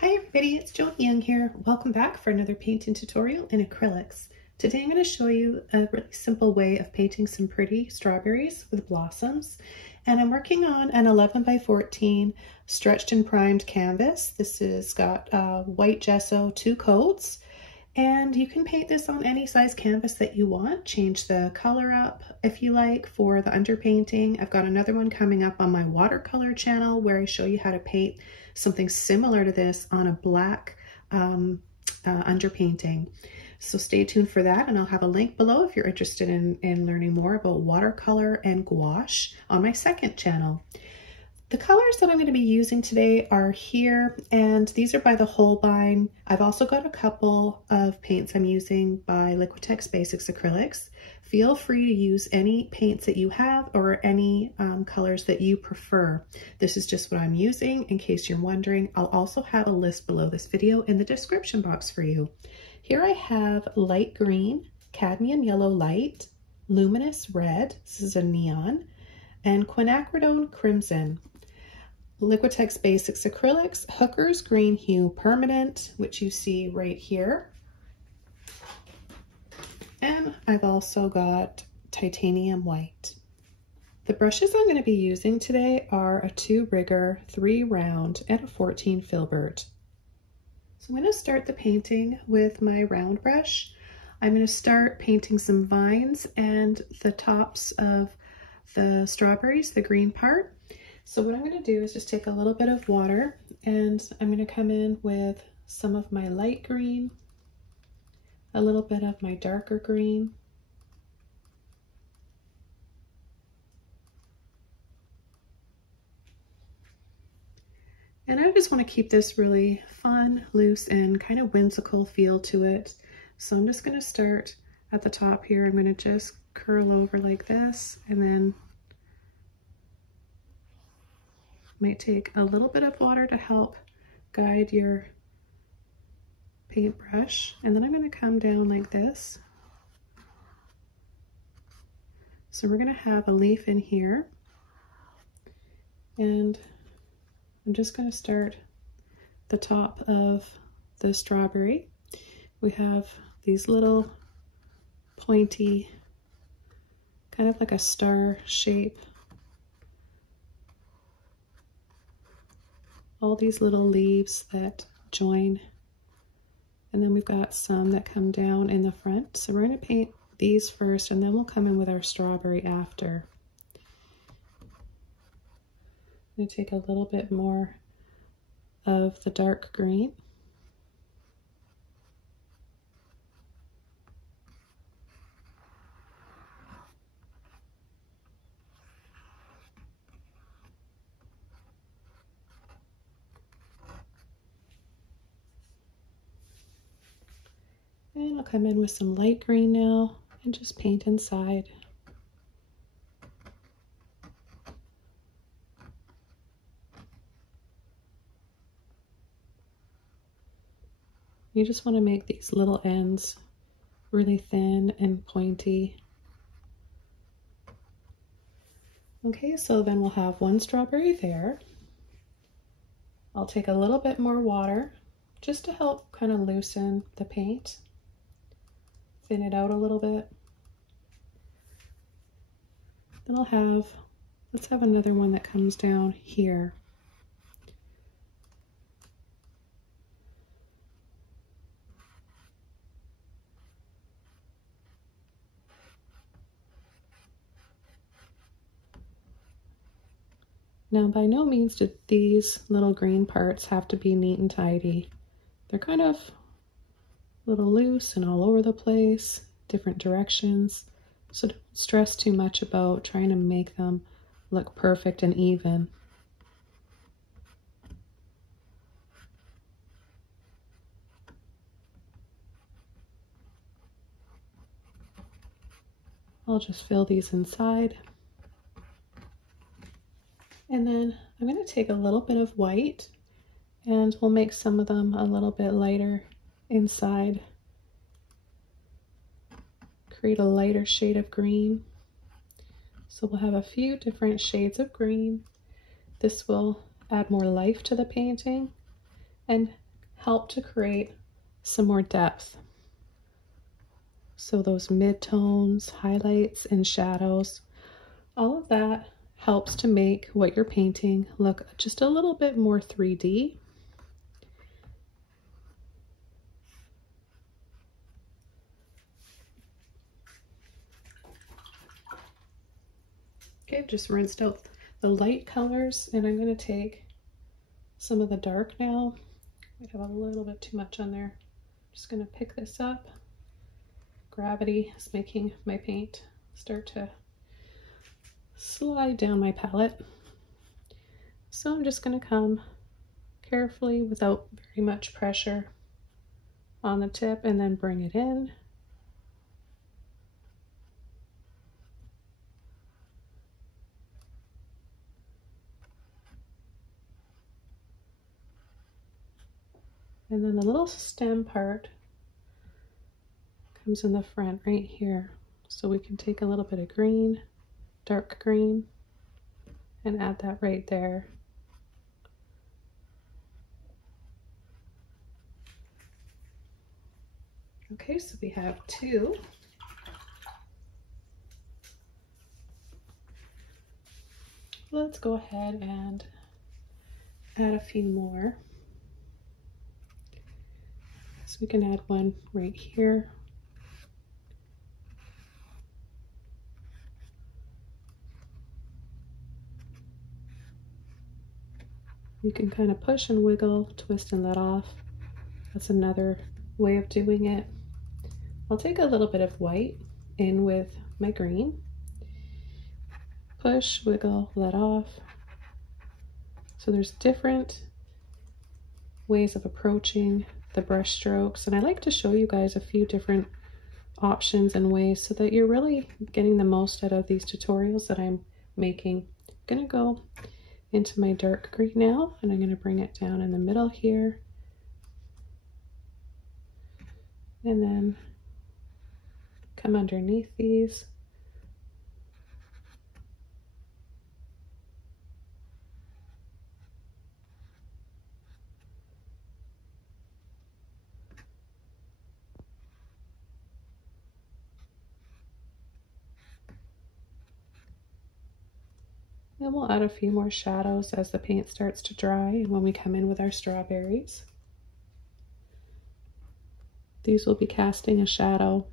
Hi everybody, it's Joni here. Welcome back for another painting tutorial in acrylics. Today I'm going to show you a really simple way of painting some pretty strawberries with blossoms. And I'm working on an 11 by 14 stretched and primed canvas. This has got white gesso, 2 coats. And you can paint this on any size canvas that you want. Change the color up if you like for the underpainting. I've got another one coming up on my watercolor channel where I show you how to paint something similar to this on a black underpainting. So stay tuned for that, and I'll have a link below if you're interested in learning more about watercolor and gouache on my second channel. The colors that I'm going to be using today are here, and these are by the Holbein. I've also got a couple of paints I'm using by Liquitex Basics Acrylics. Feel free to use any paints that you have or any colors that you prefer. This is just what I'm using in case you're wondering. I'll also have a list below this video in the description box for you. Here I have light green, cadmium yellow light, luminous red, this is a neon, and quinacridone crimson. Liquitex Basics Acrylics, Hooker's Green Hue Permanent, which you see right here. And I've also got titanium white. The brushes I'm going to be using today are a 2 rigger, 3 round, and a 14 filbert. So I'm going to start the painting with my round brush. I'm going to start painting some vines and the tops of the strawberries, the green part. So what I'm going to do is just take a little bit of water, and I'm going to come in with some of my light green, a little bit of my darker green, and I just want to keep this really fun, loose, and kind of whimsical feel to it. So I'm just going to start at the top here. I'm going to just curl over like this, and then might take a little bit of water to help guide your paintbrush, and then I'm going to come down like this. So we're going to have a leaf in here, and I'm just going to start the top of the strawberry. We have these little pointy, kind of like a star shape, all these little leaves that join, and then we've got some that come down in the front. So we're going to paint these first, and then we'll come in with our strawberry after. I'm going to take a little bit more of the dark green. And I'll come in with some light green now and just paint inside. You just want to make these little ends really thin and pointy. Okay, so then we'll have one strawberry there. I'll take a little bit more water just to help kind of loosen the paint. Thin it out a little bit. Then let's have another one that comes down here. Now, by no means do these little green parts have to be neat and tidy. They're kind of a little loose and all over the place, different directions. So don't stress too much about trying to make them look perfect and even. I'll just fill these inside. And then I'm going to take a little bit of white, and we'll make some of them a little bit lighter inside. Create a lighter shade of green. So we'll have a few different shades of green. This will add more life to the painting and help to create some more depth. So those mid-tones, highlights, and shadows, all of that helps to make what you're painting look just a little bit more 3D. Okay, I've just rinsed out the light colors, and I'm going to take some of the dark now. I have a little bit too much on there. I'm just going to pick this up. Gravity is making my paint start to slide down my palette. So I'm just going to come carefully without very much pressure on the tip and then bring it in. And then the little stem part comes in the front right here. So we can take a little bit of green, dark green, and add that right there. Okay, so we have two. Let's go ahead and add a few more. So we can add one right here. You can kind of push and wiggle, twisting that off. That's another way of doing it. I'll take a little bit of white in with my green. Push, wiggle, let off. So there's different ways of approaching the brush strokes, and I like to show you guys a few different options and ways so that you're really getting the most out of these tutorials that I'm making. I'm gonna go into my dark green now, and I'm gonna bring it down in the middle here, and then come underneath these. Then we'll add a few more shadows as the paint starts to dry and when we come in with our strawberries. These will be casting a shadow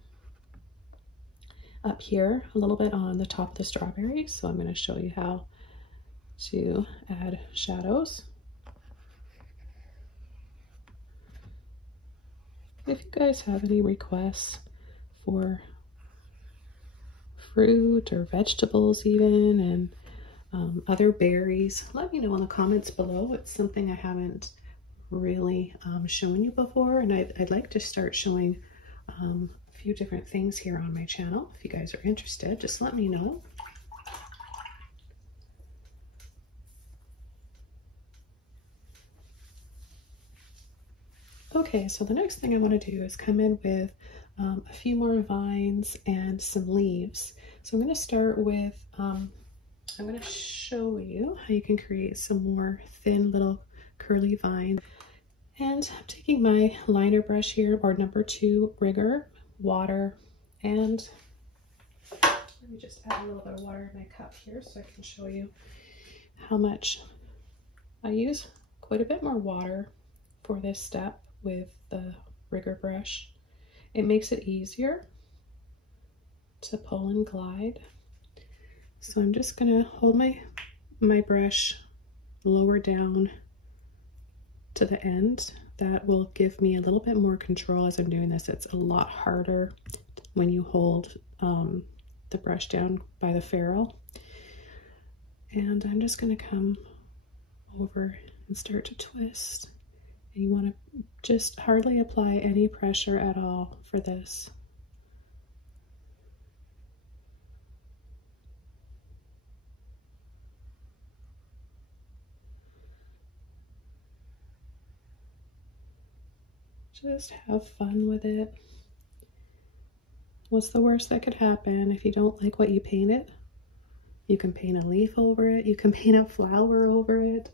up here a little bit on the top of the strawberries. So I'm going to show you how to add shadows. If you guys have any requests for fruit or vegetables even, and other berries, let me know in the comments below. It's something I haven't really shown you before, and I'd like to start showing a few different things here on my channel. If you guys are interested, just let me know. Okay, so the next thing I want to do is come in with a few more vines and some leaves. So I'm going to start with I'm going to show you how you can create some more thin little curly vines. And I'm taking my liner brush here, or number 2 rigger, water, and let me just add a little bit of water in my cup here so I can show you how much. I use quite a bit more water for this step with the rigger brush. It makes it easier to pull and glide. So I'm just going to hold my brush lower down to the end. That will give me a little bit more control as I'm doing this. It's a lot harder when you hold the brush down by the ferrule. And I'm just going to come over and start to twist. And you want to just hardly apply any pressure at all for this. Just have fun with it. What's the worst that could happen if you don't like what you painted? You can paint a leaf over it. You can paint a flower over it.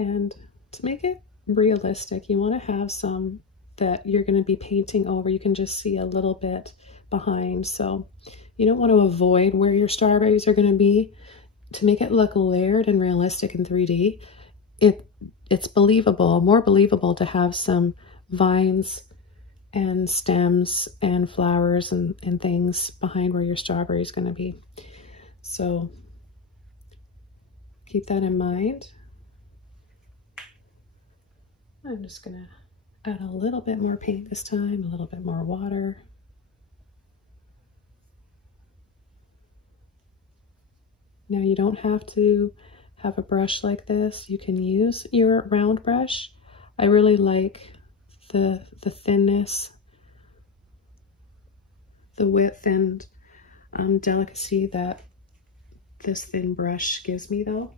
And to make it realistic, you want to have some that you're going to be painting over. You can just see a little bit behind. So you don't want to avoid where your strawberries are going to be. To make it look layered and realistic in 3D, it's believable, more believable to have some vines and stems and flowers and things behind where your strawberry is going to be. So keep that in mind. I'm just going to add a little bit more paint this time, a little bit more water. Now you don't have to have a brush like this. You can use your round brush. I really like the thinness, the width and delicacy that this thin brush gives me though.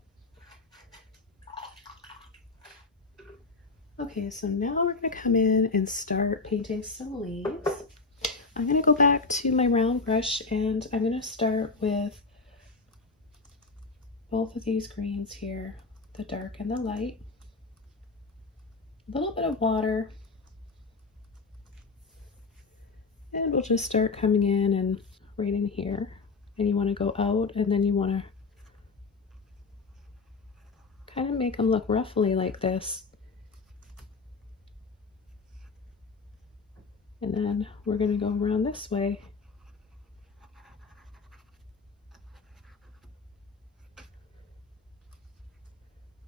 Okay, so now we're going to come in and start painting some leaves. I'm going to go back to my round brush and I'm going to start with both of these greens here, the dark and the light. A little bit of water. And we'll just start coming in and right in here. And you want to go out and then you want to kind of make them look ruffly like this. And then we're going to go around this way.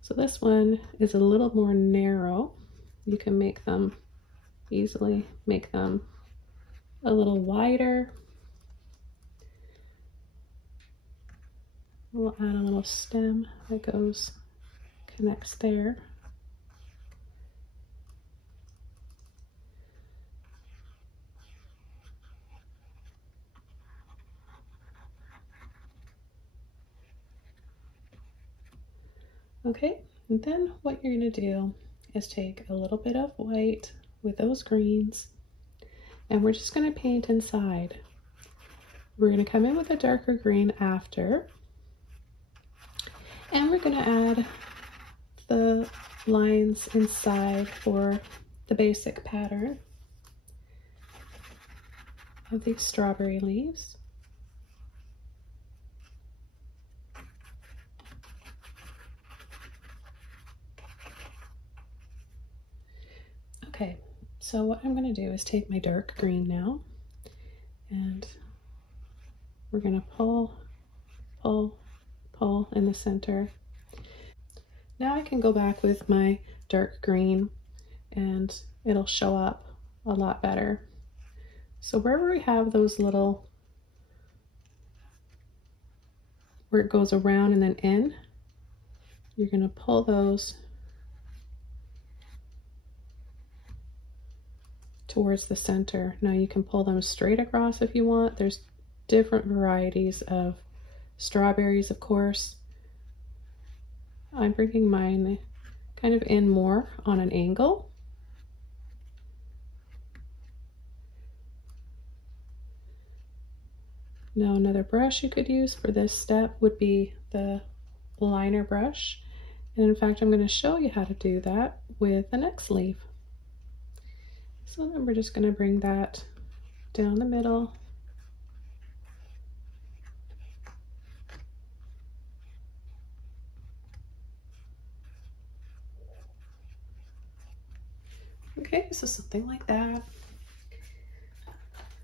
So this one is a little more narrow. You can make them easily, make them a little wider. We'll add a little stem that connects there. Okay, and then what you're going to do is take a little bit of white with those greens, and we're just going to paint inside. We're going to come in with a darker green after, and we're going to add the lines inside for the basic pattern of these strawberry leaves. Okay, so what I'm going to do is take my dark green now, and we're going to pull, pull, pull in the center. Now I can go back with my dark green and it'll show up a lot better. So wherever we have those little, where it goes around and then in, you're going to pull those towards the center. Now you can pull them straight across if you want. There's different varieties of strawberries, of course. I'm bringing mine kind of in more on an angle. Now another brush you could use for this step would be the liner brush. And in fact, I'm going to show you how to do that with the next leaf. So then we're just going to bring that down the middle. Okay, so something like that.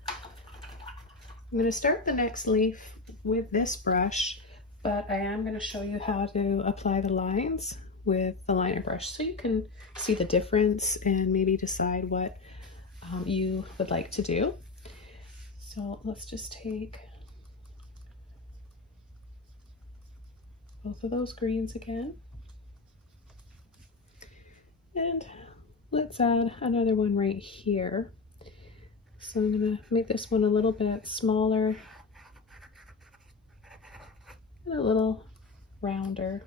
I'm going to start the next leaf with this brush, but I am going to show you how to apply the lines with the liner brush so you can see the difference and maybe decide what you would like to do. So let's just take both of those greens again, and let's add another one right here. So I'm going to make this one a little bit smaller and a little rounder.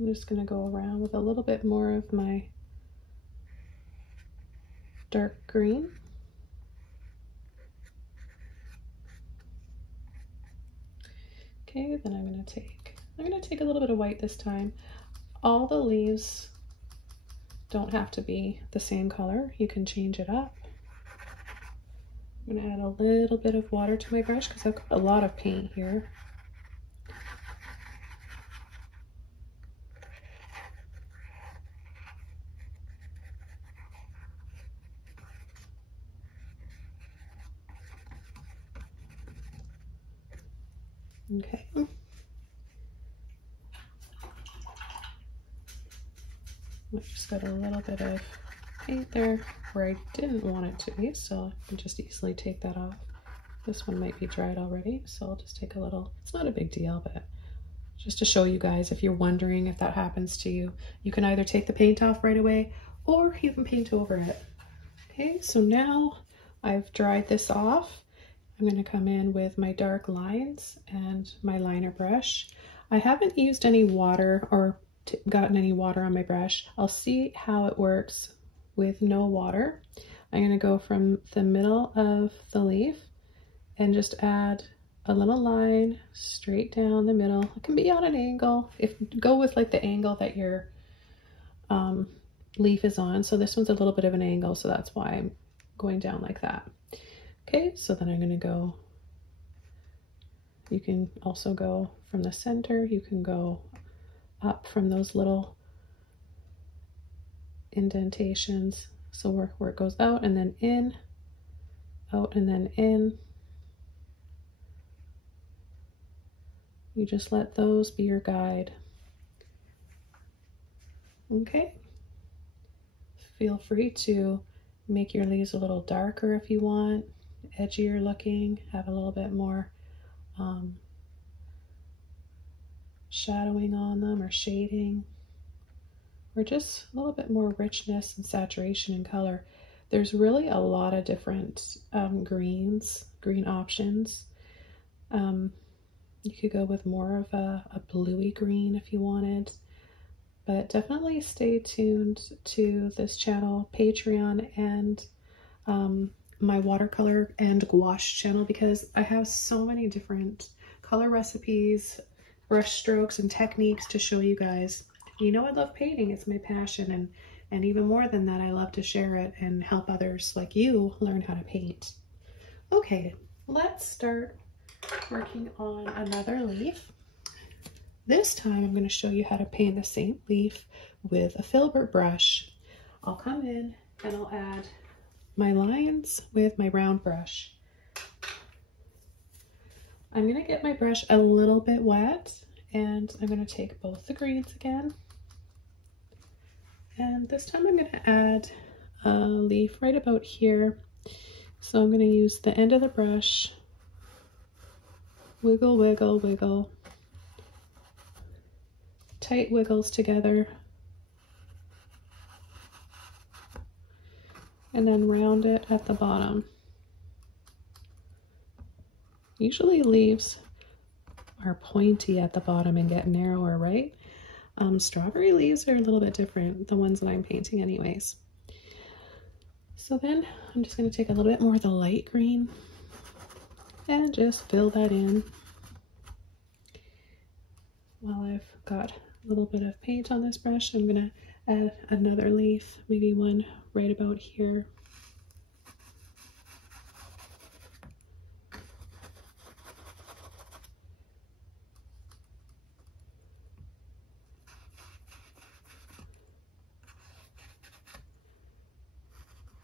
I'm just going to go around with a little bit more of my dark green. Okay, then I'm going to take a little bit of white this time. All the leaves don't have to be the same color. You can change it up. I'm going to add a little bit of water to my brush because I've got a lot of paint here. Okay. I just got a little bit of paint there where I didn't want it to be, so I can just easily take that off. This one might be dried already, so I'll just take a little. It's not a big deal, but just to show you guys, if you're wondering if that happens to you, you can either take the paint off right away or you can paint over it. Okay, so now I've dried this off. I'm going to come in with my dark lines and my liner brush. I haven't used any water or gotten any water on my brush. I'll see how it works with no water. I'm going to go from the middle of the leaf and just add a little line straight down the middle. It can be on an angle. Go with like the angle that your leaf is on. So this one's a little bit of an angle, so that's why I'm going down like that. Okay, so then I'm going to go, you can also go from the center, you can go up from those little indentations. So where it goes out and then in, out and then in. You just let those be your guide. Okay. Feel free to make your leaves a little darker if you want, edgier looking, have a little bit more shadowing on them or shading, or just a little bit more richness and saturation in color. There's really a lot of different green options. You could go with more of a bluey green if you wanted, but definitely stay tuned to this channel, Patreon, and my watercolor and gouache channel, because I have so many different color recipes, brush strokes, and techniques to show you guys. You know I love painting, it's my passion, and even more than that, I love to share it and help others like you learn how to paint. Okay, let's start working on another leaf. This time I'm going to show you how to paint the same leaf with a filbert brush. I'll come in and I'll add my lines with my round brush. I'm going to get my brush a little bit wet, and I'm going to take both the greens again. And this time I'm going to add a leaf right about here. So I'm going to use the end of the brush, wiggle, wiggle, wiggle, tight wiggles together, and then round it at the bottom. Usually leaves are pointy at the bottom and get narrower, right? Strawberry leaves are a little bit different, the ones that I'm painting anyways. So then I'm just going to take a little bit more of the light green and just fill that in. While I've got a little bit of paint on this brush, I'm going to add another leaf, maybe one right about here.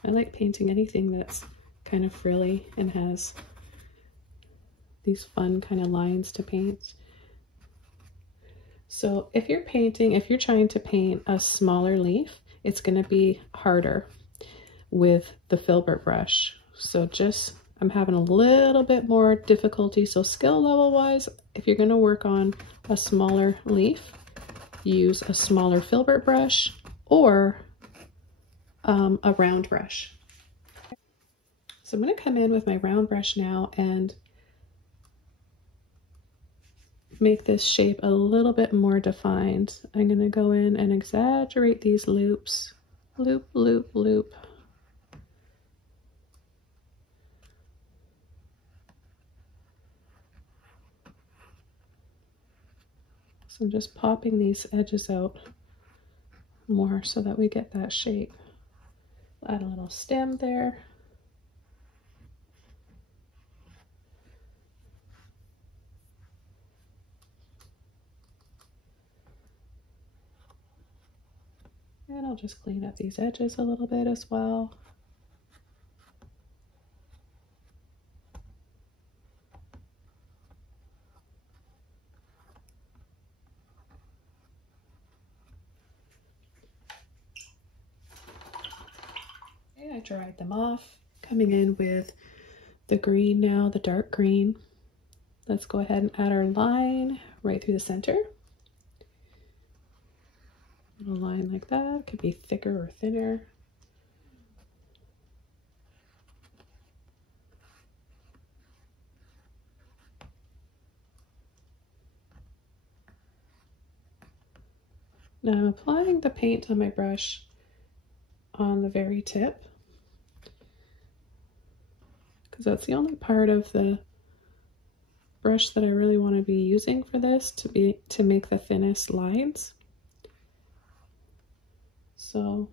I like painting anything that's kind of frilly and has these fun kind of lines to paint. So if you're trying to paint a smaller leaf, it's going to be harder with the filbert brush. So I'm having a little bit more difficulty. So skill level wise, if you're going to work on a smaller leaf, use a smaller filbert brush or a round brush. So I'm going to come in with my round brush now and make this shape a little bit more defined, I'm going to go in and exaggerate these loops. Loop, loop, loop. So I'm just popping these edges out more so that we get that shape. Add a little stem there. And I'll just clean up these edges a little bit as well. Okay, I dried them off. Coming in with the green now, the dark green. Let's go ahead and add our line right through the center. A line like that, could be thicker or thinner. Now I'm applying the paint on my brush on the very tip, because that's the only part of the brush that I really want to be using for this to make the thinnest lines. So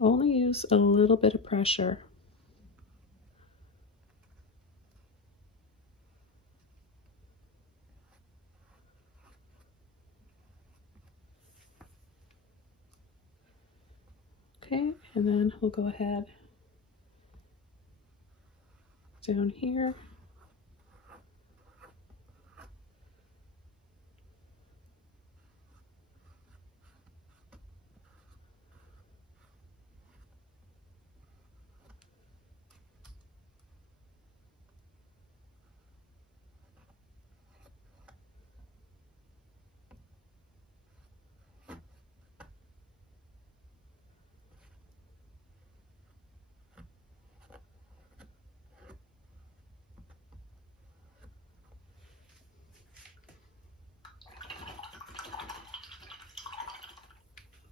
only use a little bit of pressure. Okay, and then we'll go ahead down here.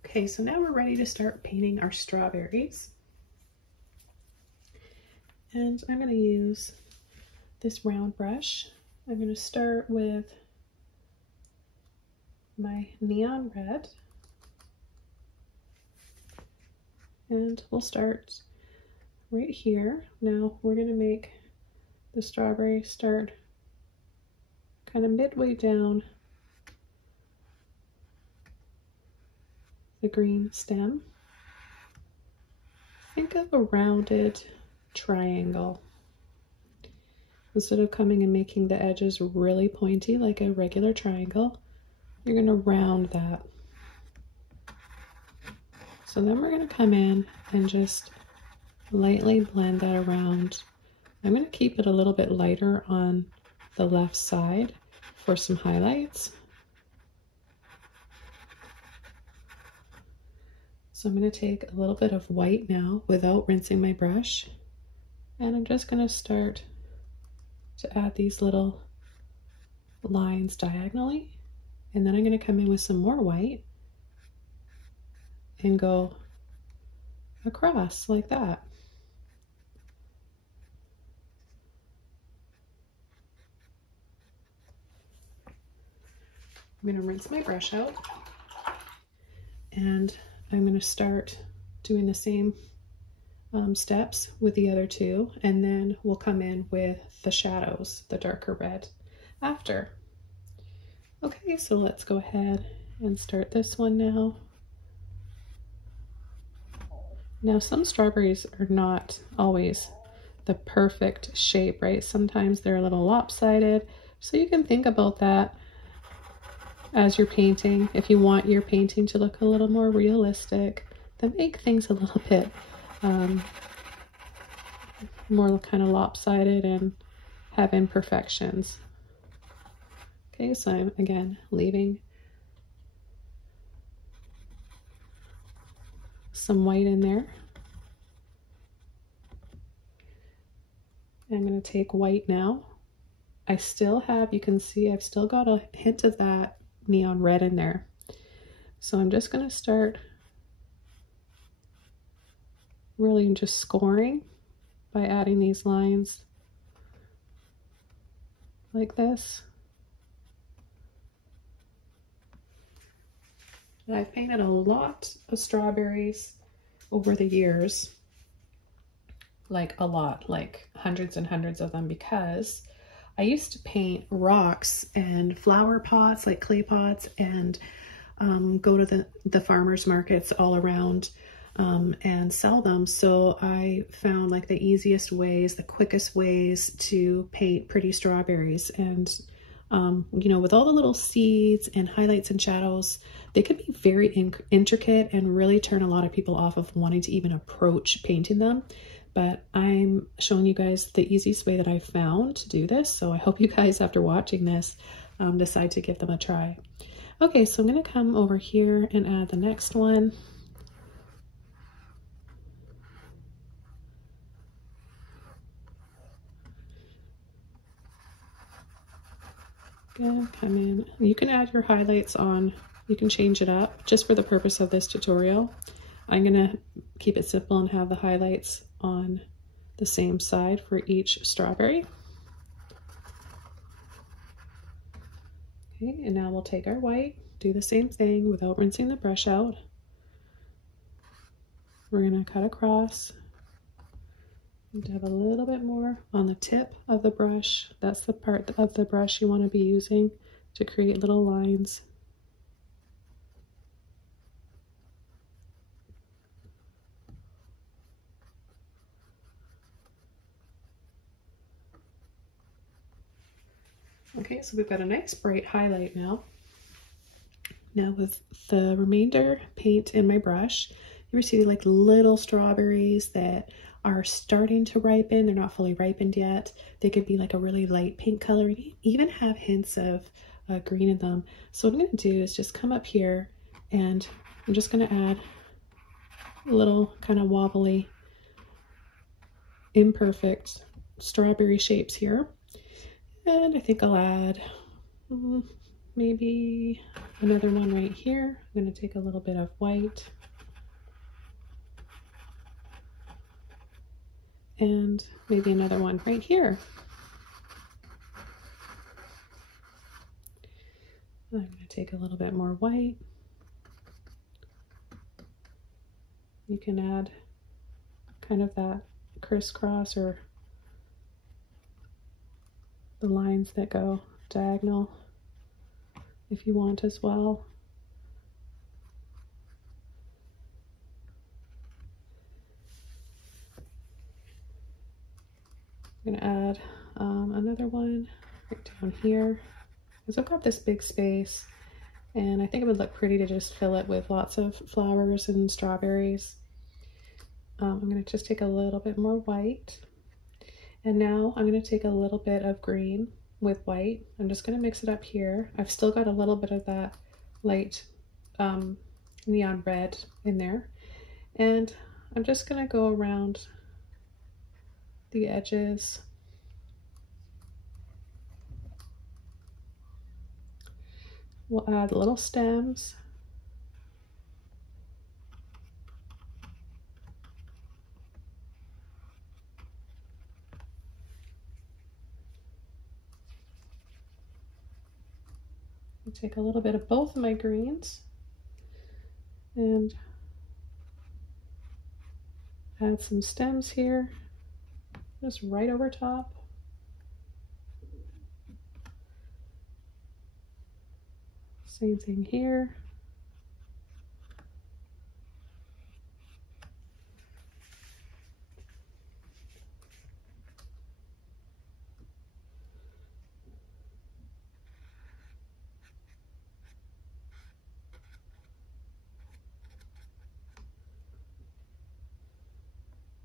Okay, so now we're ready to start painting our strawberries. And I'm going to use this round brush. I'm going to start with my neon red. And we'll start right here. Now we're going to make the strawberry start kind of midway down the green stem. Think of a rounded triangle. Instead of coming and making the edges really pointy like a regular triangle, you're going to round that. So then we're going to come in and just lightly blend that around. I'm going to keep it a little bit lighter on the left side for some highlights. So I'm going to take a little bit of white now without rinsing my brush, and I'm just going to start to add these little lines diagonally, and then I'm going to come in with some more white and go across like that. I'm going to rinse my brush out, and I'm going to start doing the same steps with the other two, and then we'll come in with the shadows, the darker red, after. Okay, so let's go ahead and start this one now. Now, some strawberries are not always the perfect shape, right? Sometimes they're a little lopsided, so you can think about that as you're painting. If you want your painting to look a little more realistic, then make things a little bit more kind of lopsided and have imperfections. Okay, so I'm again leaving some white in there. I'm going to take white now, I still have, you can see I've still got a hint of that neon red in there. So I'm just going to start really just scoring by adding these lines like this. And I've painted a lot of strawberries over the years, like a lot, like hundreds and hundreds of them, because I used to paint rocks and flower pots, like clay pots, and go to the farmers markets all around and sell them. So I found like the easiest ways, the quickest ways to paint pretty strawberries. And you know, with all the little seeds and highlights and shadows, they can be very intricate and really turn a lot of people off of wanting to even approach painting them. But I'm showing you guys the easiest way that I've found to do this. So I hope you guys, after watching this, decide to give them a try. Okay, so I'm going to come over here and add the next one. Again, come in. You can add your highlights on. You can change it up just for the purpose of this tutorial. I'm going to keep it simple and have the highlights on the same side for each strawberry. Okay, and now we'll take our white, do the same thing without rinsing the brush out. We're going to cut across and have a little bit more on the tip of the brush. That's the part of the brush you want to be using to create little lines. Okay, so we've got a nice bright highlight now. Now with the remainder paint in my brush, you see like little strawberries that are starting to ripen. They're not fully ripened yet. They could be like a really light pink color, even have hints of green in them. So what I'm going to do is just come up here and I'm just going to add little kind of wobbly, imperfect strawberry shapes here. And I think I'll add maybe another one right here. I'm going to take a little bit of white and maybe another one right here. I'm going to take a little bit more white. You can add kind of that crisscross or the lines that go diagonal if you want as well. I'm going to add another one right down here because I've got this big space and I think it would look pretty to just fill it with lots of flowers and strawberries. I'm going to just take a little bit more white. And now I'm going to take a little bit of green with white. I'm just going to mix it up here. I've still got a little bit of that light neon red in there. And I'm just going to go around the edges. We'll add little stems. Take a little bit of both of my greens and add some stems here, just right over top. Same thing here.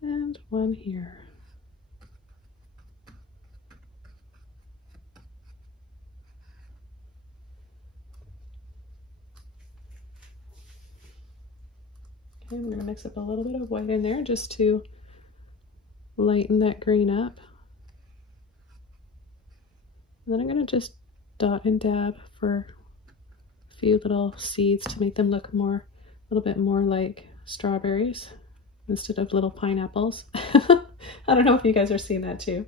And one here. Okay, I'm going to mix up a little bit of white in there just to lighten that green up. And then I'm going to just dot and dab for a few little seeds to make them look a little bit more like strawberries instead of little pineapples. I don't know if you guys are seeing that too.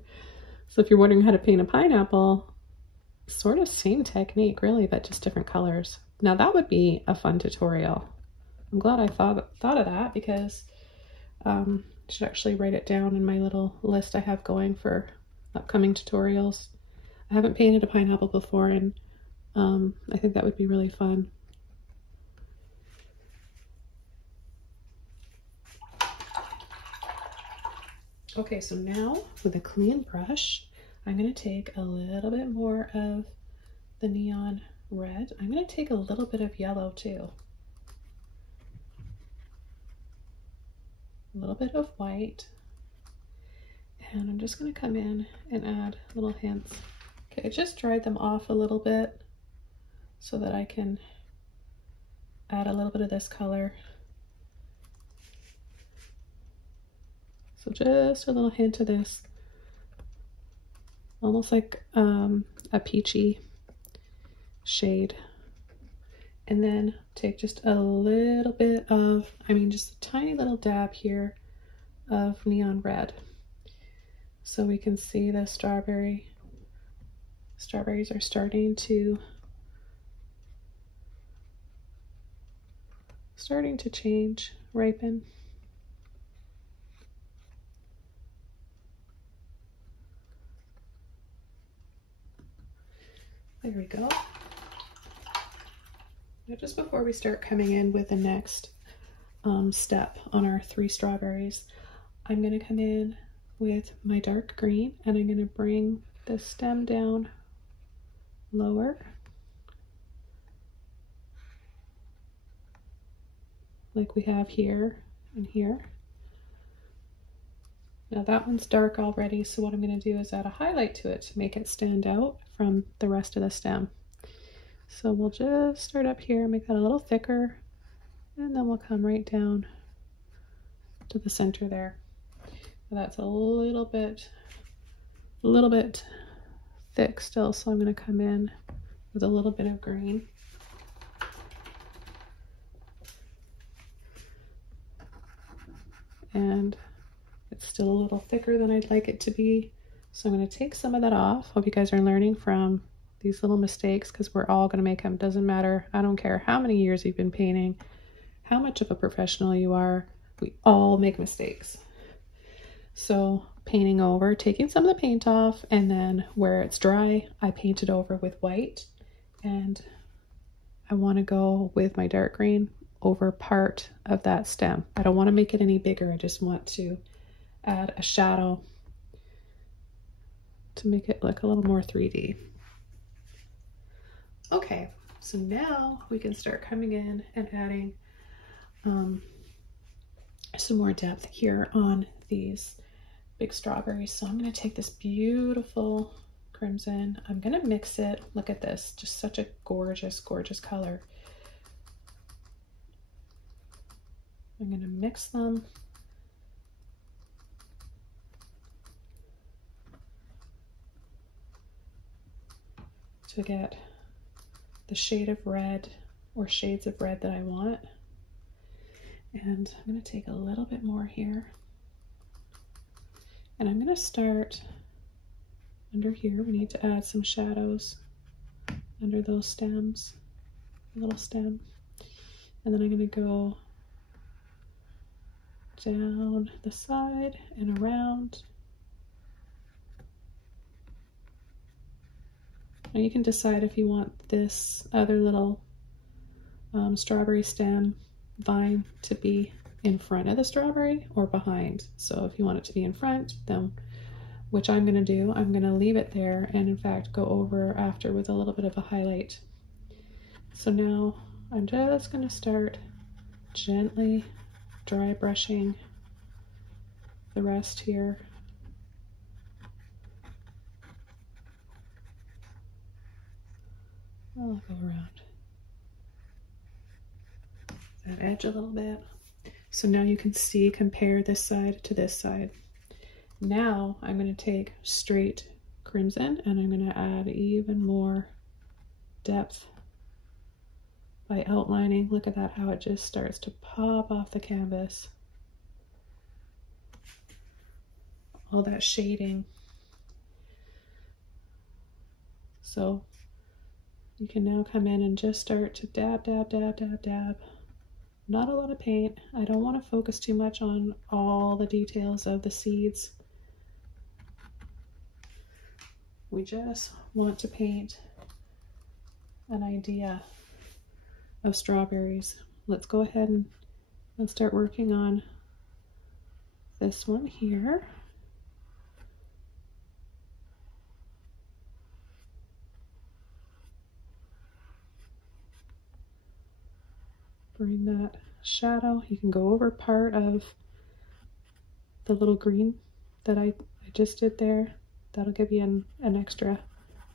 So if you're wondering how to paint a pineapple, sort of same technique really, but just different colors. Now that would be a fun tutorial. I'm glad I thought of that, because I should actually write it down in my little list I have going for upcoming tutorials. I haven't painted a pineapple before, and I think that would be really fun. Okay, so now with a clean brush, I'm going to take a little bit more of the neon red. I'm going to take a little bit of yellow too. A little bit of white. And I'm just going to come in and add little hints. Okay, I just dried them off a little bit so that I can add a little bit of this color. So just a little hint of this, almost like a peachy shade. And then take just a little bit of, just a tiny little dab here of neon red. So we can see the strawberries are starting to change, ripen. There we go. Now just before we start coming in with the next step on our 3 strawberries, I'm going to come in with my dark green, and I'm going to bring the stem down lower, like we have here and here. Now that one's dark already, so what I'm going to do is add a highlight to it to make it stand out from the rest of the stem. So we'll just start up here, make that a little thicker, and then we'll come right down to the center there. Now that's a little bit thick still, so I'm going to come in with a little bit of green. And it's still a little thicker than I'd like it to be, so I'm going to take some of that off. Hope you guys are learning from these little mistakes, because we're all going to make them. Doesn't matter. I don't care how many years you've been painting, how much of a professional you are. We all make mistakes. So painting over, taking some of the paint off, and then where it's dry, I paint it over with white. And I want to go with my dark green over part of that stem. I don't want to make it any bigger. I just want to add a shadow to make it look a little more 3D. Okay, so now we can start coming in and adding some more depth here on these big strawberries. So I'm going to take this beautiful crimson, I'm going to mix it. Look at this, just such a gorgeous, gorgeous color. I'm going to mix them. To get the shade of red or shades of red that I want. And I'm going to take a little bit more here. And I'm going to start under here. We need to add some shadows under those stems, a little stem. And then I'm going to go down the side and around. And you can decide if you want this other little strawberry stem vine to be in front of the strawberry or behind. So if you want it to be in front, then, which I'm going to do, I'm going to leave it there and in fact go over after with a little bit of a highlight. So now I'm just going to start gently dry brushing the rest here. I'll go around that edge a little bit. So now you can see, compare this side to this side. Now I'm going to take straight crimson, and I'm going to add even more depth by outlining. Look at that, how it just starts to pop off the canvas. All that shading. So you can now come in and just start to dab, dab, dab, dab, dab. Not a lot of paint. I don't want to focus too much on all the details of the seeds. We just want to paint an idea of strawberries. Let's go ahead and start working on this one here. Bring that shadow. You can go over part of the little green that I just did there. That'll give you an extra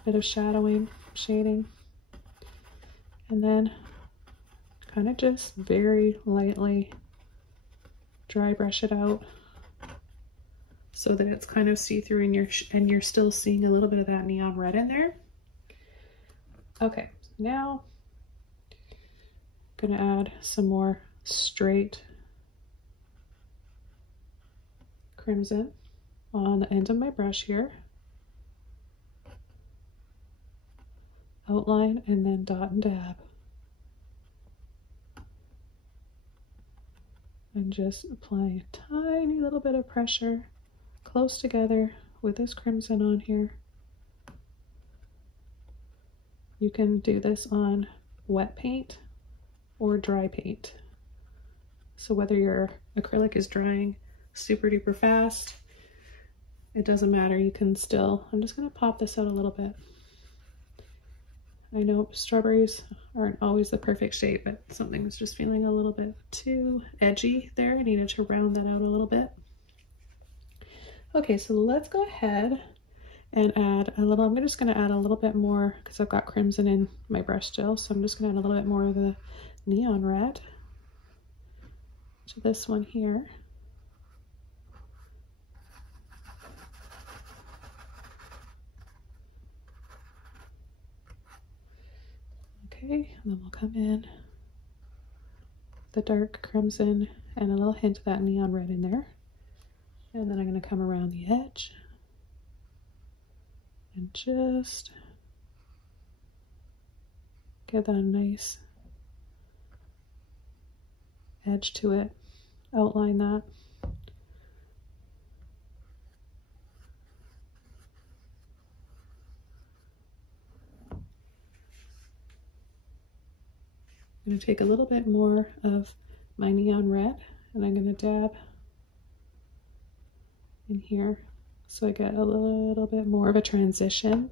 bit of shading. And then kind of just very lightly dry brush it out so that it's kind of see-through and you're still seeing a little bit of that neon red in there. Okay, now gonna add some more straight crimson on the end of my brush here. Outline and then dot and dab. And just applying a tiny little bit of pressure close together with this crimson on here. You can do this on wet paint or dry paint. So whether your acrylic is drying super duper fast, it doesn't matter, you can still, I'm just gonna pop this out a little bit. I know strawberries aren't always the perfect shape, but something's just feeling a little bit too edgy there. I needed to round that out a little bit. Okay, so let's go ahead and add a little, I'm just gonna add a little bit more because I've got crimson in my brush still, so I'm just gonna add a little bit more of the neon red to this one here. Okay, and then we'll come in the dark crimson and a little hint of that neon red in there. And then I'm going to come around the edge and just give that a nice edge to it, outline that. I'm going to take a little bit more of my neon red and I'm going to dab in here so I get a little bit more of a transition.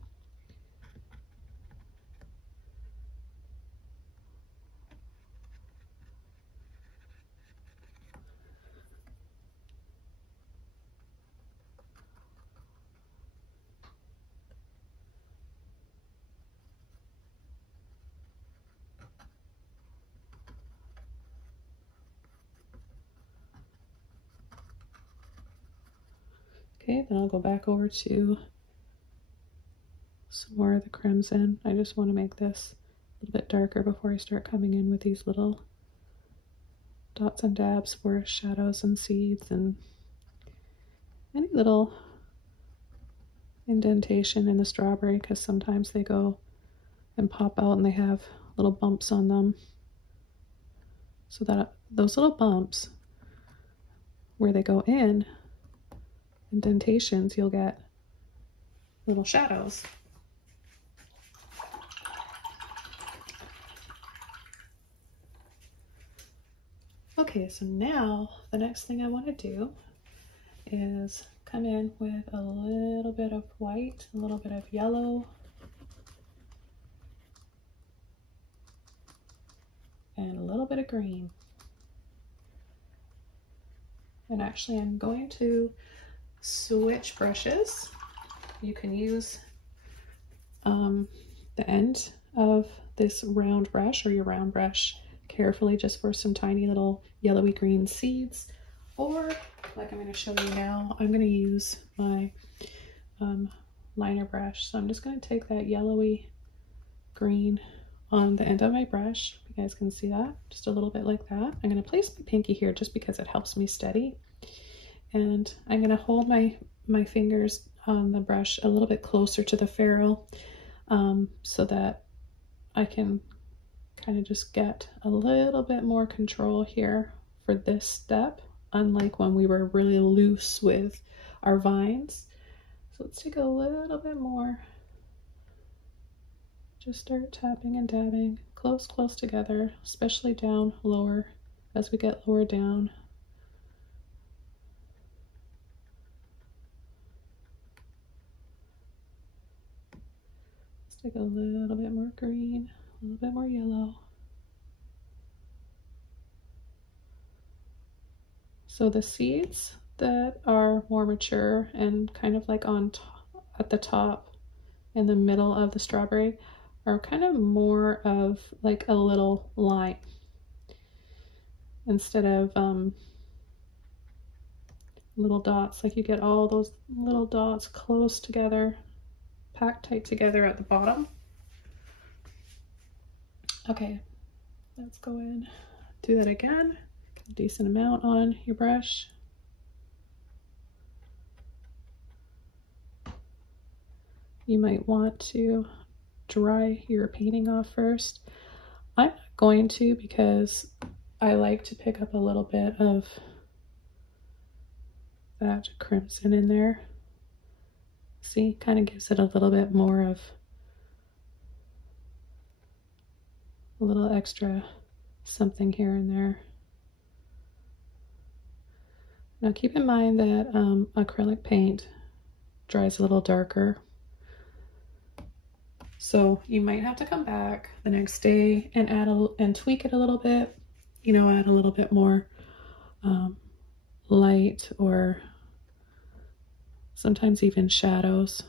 Okay, then I'll go back over to some more of the crimson. I just want to make this a little bit darker before I start coming in with these little dots and dabs for shadows and seeds and any little indentation in the strawberry, because sometimes they go and pop out and they have little bumps on them. So that those little bumps where they go in, indentations, you'll get little shadows. Okay, so now the next thing I want to do is come in with a little bit of white, a little bit of yellow, and a little bit of green. And actually I'm going to switch brushes. You can use the end of this round brush or your round brush carefully just for some tiny little yellowy green seeds, or like I'm going to show you now, I'm going to use my liner brush. So I'm just going to take that yellowy green on the end of my brush. You guys can see that, just a little bit like that. I'm going to place my pinky here just because it helps me steady. And I'm going to hold my fingers on the brush a little bit closer to the ferrule so that I can kind of just get a little bit more control here for this step, unlike when we were really loose with our vines. So let's take a little bit more. Just start tapping and dabbing close together, especially down lower as we get lower down. Let's take a little bit more green, a little bit more yellow. So the seeds that are more mature and kind of like on at the top in the middle of the strawberry are kind of more of like a little line instead of little dots. Like you get all those little dots close together, packed tight together at the bottom. Okay, let's go in, do that again. A decent amount on your brush. You might want to dry your painting off first. I'm not going to because I like to pick up a little bit of that crimson in there. See, kind of gives it a little bit more of a little extra something here and there. Now keep in mind that acrylic paint dries a little darker. So you might have to come back the next day and and tweak it a little bit, you know, add a little bit more light, or sometimes even shadows.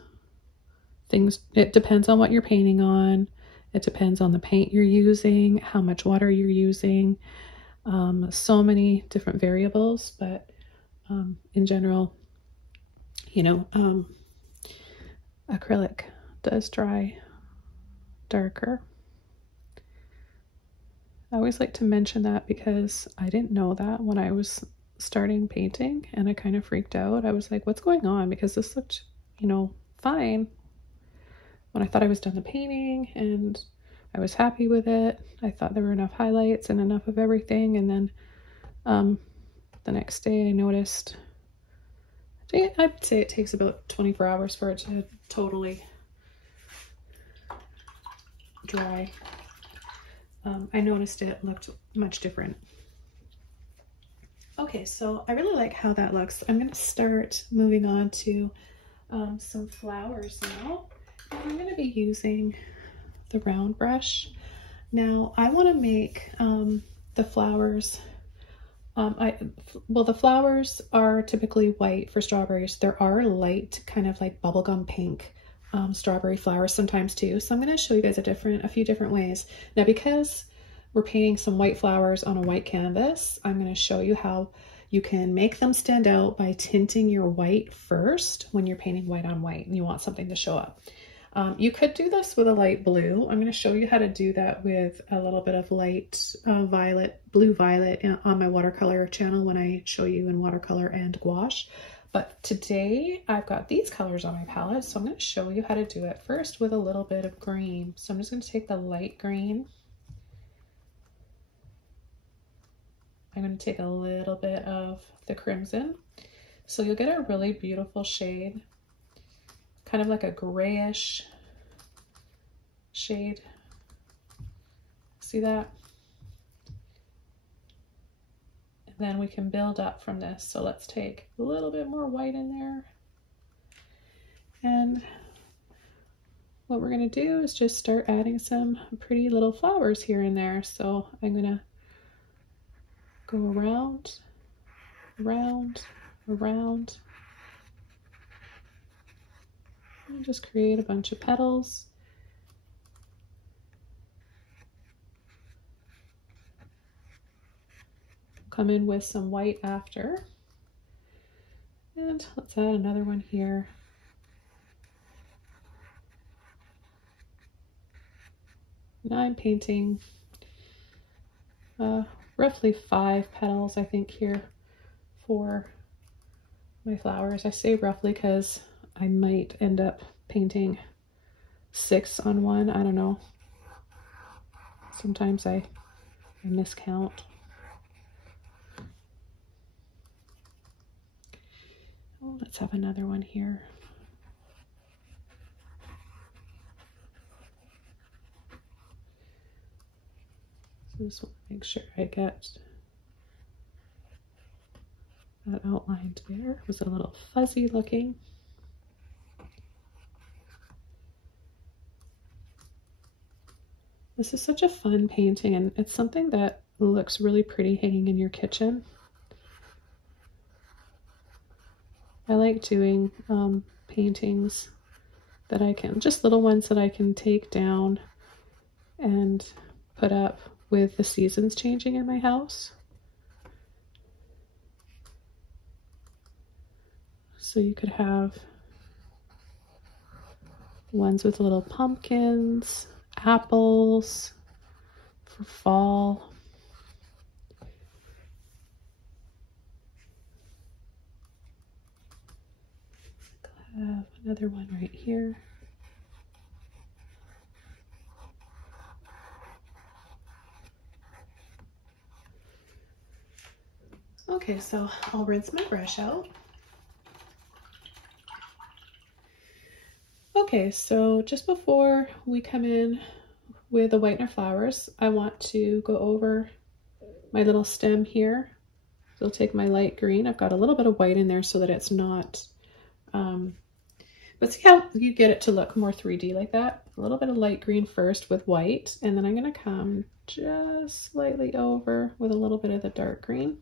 It depends on what you're painting on. It depends on the paint you're using, how much water you're using, so many different variables, but in general, you know, acrylic does dry darker. I always like to mention that because I didn't know that when I was starting painting, and I kind of freaked out. I was like, what's going on? Because this looked, you know, fine when I thought I was done the painting and I was happy with it. I thought there were enough highlights and enough of everything, and then the next day I noticed, I'd say it takes about 24 hours for it to totally dry. I noticed it looked much different. Okay, so I really like how that looks. I'm going to start moving on to some flowers now. And I'm going to be using the round brush. Now I want to make the flowers, well, the flowers are typically white for strawberries. There are light, kind of like bubblegum pink strawberry flowers sometimes too. So I'm going to show you guys a few different ways. Now, because we're painting some white flowers on a white canvas, I'm going to show you how you can make them stand out by tinting your white first when you're painting white on white and you want something to show up. You could do this with a light blue. I'm going to show you how to do that with a little bit of light blue violet on my watercolor channel when I show you in watercolor and gouache. But today I've got these colors on my palette, so I'm going to show you how to do it first with a little bit of green. So I'm just going to take the light green. I'm going to take a little bit of the crimson. So you'll get a really beautiful shade, kind of like a grayish shade. See that? And then we can build up from this. So let's take a little bit more white in there. And what we're going to do is just start adding some pretty little flowers here and there. So I'm going to go around, around, around, and just create a bunch of petals. Come in with some white after. And let's add another one here. Now I'm painting roughly 5 petals, I think, here for my flowers. I say roughly because I might end up painting 6 on one. I don't know. Sometimes I miscount. Oh, let's have another one here. So just want to make sure I get that outlined there. It was a little fuzzy looking. This is such a fun painting, and it's something that looks really pretty hanging in your kitchen. I like doing paintings that I can, just little ones that I can take down and put up with the seasons changing in my house. So you could have ones with little pumpkins, apples for fall. I have another one right here. Okay, so I'll rinse my brush out. Okay, so just before we come in with the whitener flowers, I want to go over my little stem here. So I'll take my light green. I've got a little bit of white in there so that it's not, but see how you get it to look more 3D like that? A little bit of light green first with white, and then I'm gonna come just slightly over with a little bit of the dark green.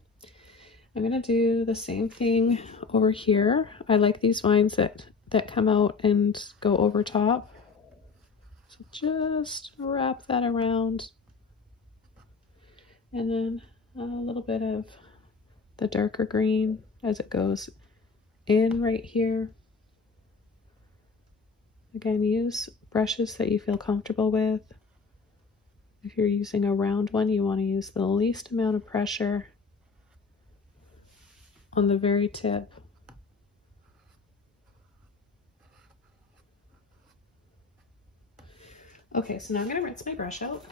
I'm gonna do the same thing over here. I like these vines that come out and go over top. So just wrap that around. And then a little bit of the darker green as it goes in right here. Again, use brushes that you feel comfortable with. If you're using a round one, you want to use the least amount of pressure on the very tip. Okay, so now I'm going to rinse my brush out.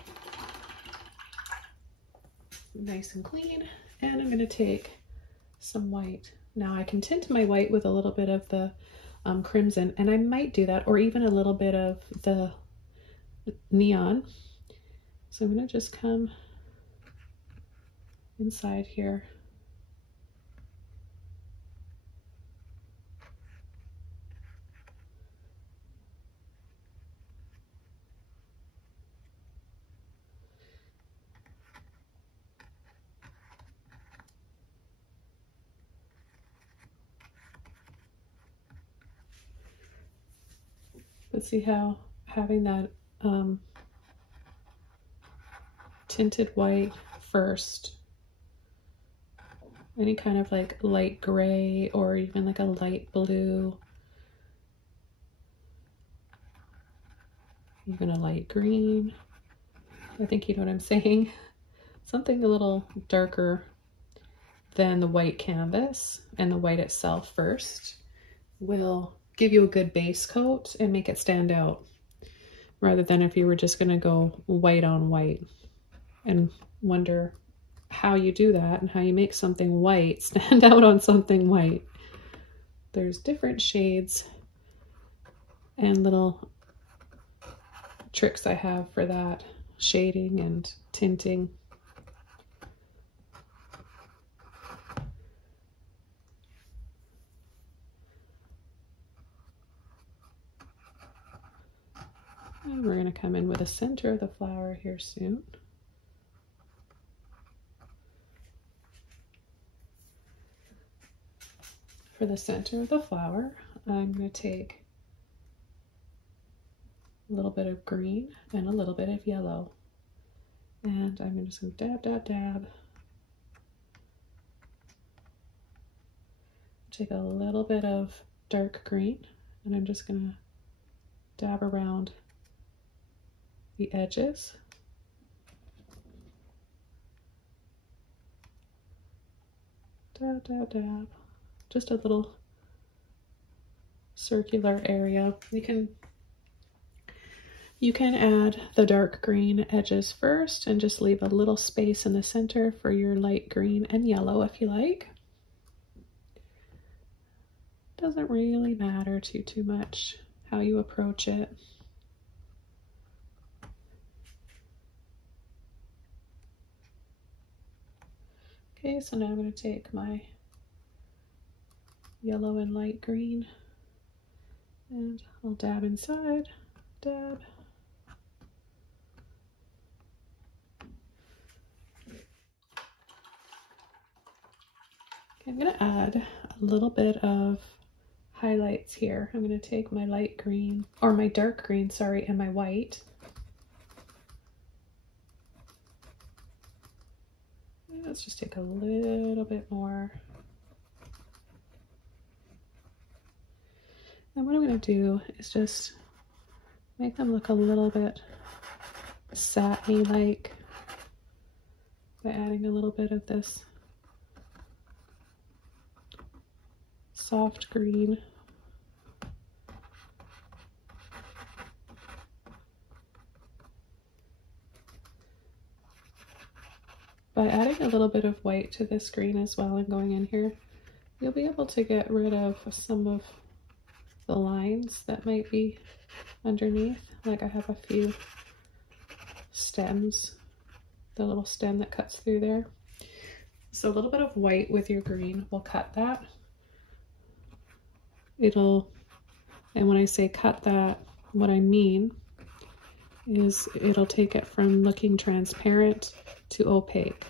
Nice and clean. And I'm going to take some white. Now I can tint my white with a little bit of the crimson, and I might do that, or even a little bit of the neon. So I'm going to just come inside here. But see how having that tinted white first, any kind of like light gray or even like a light blue, even a light green, I think you know what I'm saying, something a little darker than the white canvas and the white itself first will give you a good base coat and make it stand out, rather than if you were just going to go white on white and wonder how you do that and how you make something white stand out on something white. There's different shades and little tricks I have for that, shading and tinting. And we're going to come in with the center of the flower here soon. For the center of the flower, I'm going to take a little bit of green and a little bit of yellow. And I'm just going to dab, dab, dab. Take a little bit of dark green, and I'm just going to dab around the edges. Dab, dab, dab. Just a little circular area. You can add the dark green edges first and just leave a little space in the center for your light green and yellow if you like. Doesn't really matter too much how you approach it. Okay, so now I'm going to take my yellow and light green and I'll dab inside, dab. Okay, I'm going to add a little bit of highlights here. I'm going to take my light green, or my dark green, sorry, and my white. Let's just take a little bit more. And what I'm going to do is just make them look a little bit satiny-like by adding a little bit of this soft green. By adding a little bit of white to this green as well and going in here, you'll be able to get rid of some of the lines that might be underneath. Like I have a few stems, the little stem that cuts through there. So a little bit of white with your green will cut that. And when I say cut that, what I mean is it'll take it from looking transparent to opaque.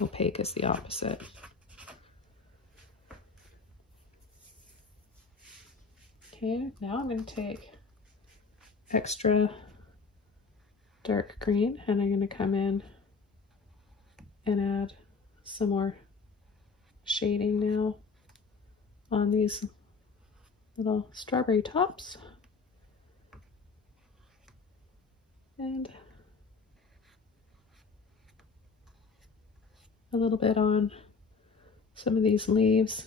Opaque is the opposite. Okay, now I'm going to take extra dark green and I'm going to come in and add some more shading now on these little strawberry tops. And a little bit on some of these leaves.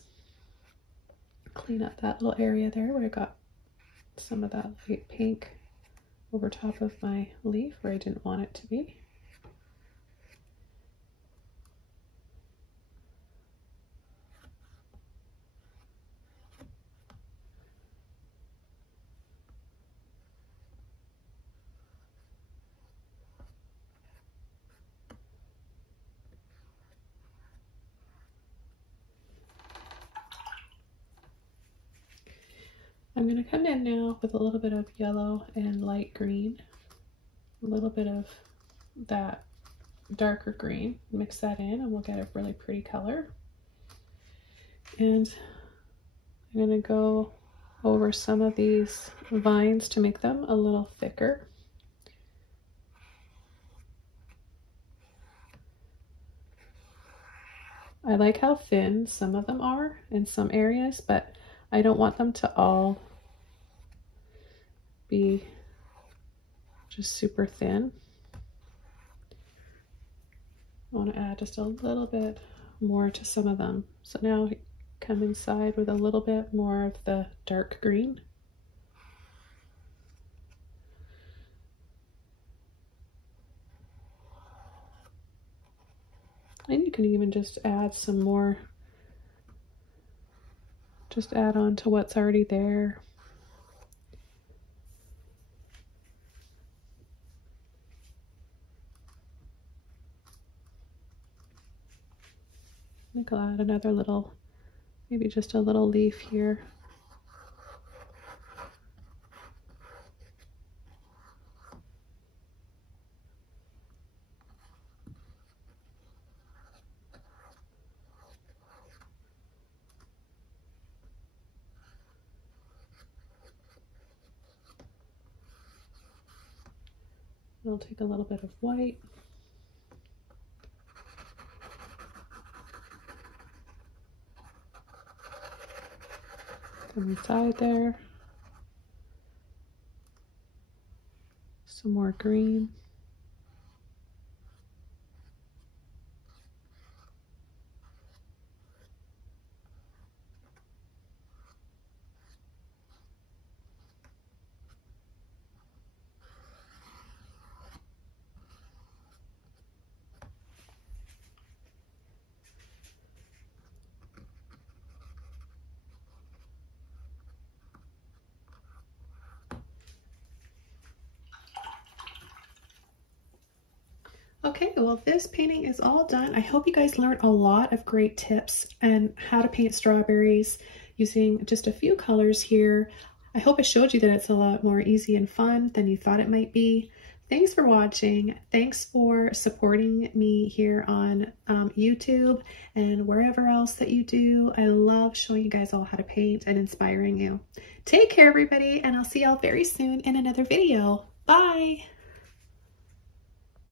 Clean up that little area there where I got some of that light pink over top of my leaf where I didn't want it to be. I'm going to come in now with a little bit of yellow and light green, a little bit of that darker green, mix that in and we'll get a really pretty color. And I'm going to go over some of these vines to make them a little thicker. I like how thin some of them are in some areas, but I don't want them to all be just super thin. I want to add just a little bit more to some of them. So now come inside with a little bit more of the dark green. And you can even just add some more, just add on to what's already there. I think I'll add another little, maybe just a little leaf here. I'll take a little bit of white. Come inside there. Some more green. Okay, well, this painting is all done. I hope you guys learned a lot of great tips on how to paint strawberries using just a few colors here. I hope it showed you that it's a lot more easy and fun than you thought it might be. Thanks for watching. Thanks for supporting me here on YouTube and wherever else that you do. I love showing you guys all how to paint and inspiring you. Take care, everybody, and I'll see y'all very soon in another video. Bye!